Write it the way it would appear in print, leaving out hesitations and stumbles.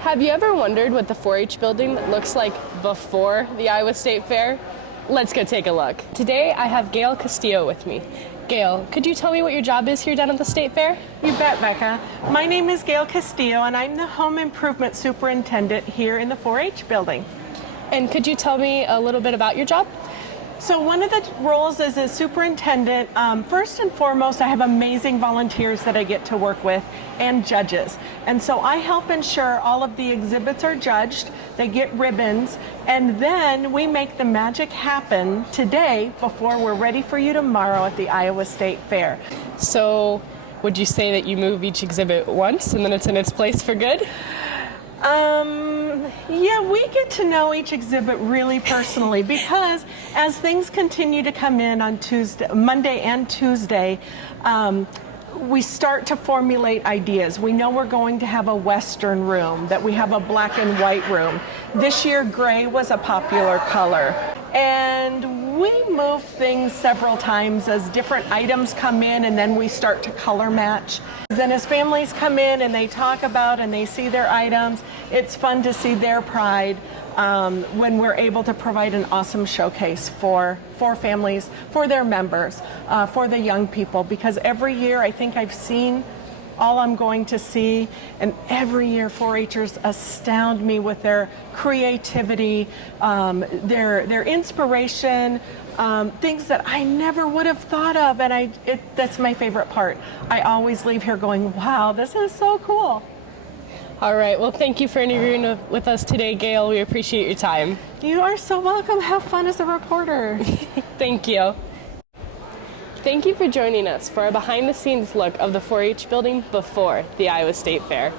Have you ever wondered what the 4-H building looks like before the Iowa State Fair? Let's go take a look. Today I have Gail Castillo with me. Gail, could you tell me what your job is here down at the State Fair? You bet, Becca. My name is Gail Castillo, and I'm the Home Improvement Superintendent here in the 4-H building. And could you tell me a little bit about your job? So one of the roles as a superintendent, first and foremost, I have amazing volunteers that I get to work with and judges. And so I help ensure all of the exhibits are judged, they get ribbons, and then we make the magic happen today before we're ready for you tomorrow at the Iowa State Fair. So would you say that you move each exhibit once and then it's in its place for good? Yeah, we get to know each exhibit really personally because as things continue to come in on Monday and Tuesday, we start to formulate ideas. We know we're going to have a Western room, that we have a black and white room. This year, gray was a popular color. And we move things several times as different items come in, and then we start to color match. Then as families come in and they talk about and they see their items, it's fun to see their pride when we're able to provide an awesome showcase for families, for their members, for the young people. Because every year I think I've seen all I'm going to see, and every year 4-Hers astound me with their creativity, their inspiration, things that I never would have thought of, and that's my favorite part. I always leave here going, wow, this is so cool. All right, well, thank you for interviewing with us today, Gail. We appreciate your time. You are so welcome. Have fun as a reporter. Thank you. Thank you for joining us for a behind-the-scenes look of the 4-H building before the Iowa State Fair.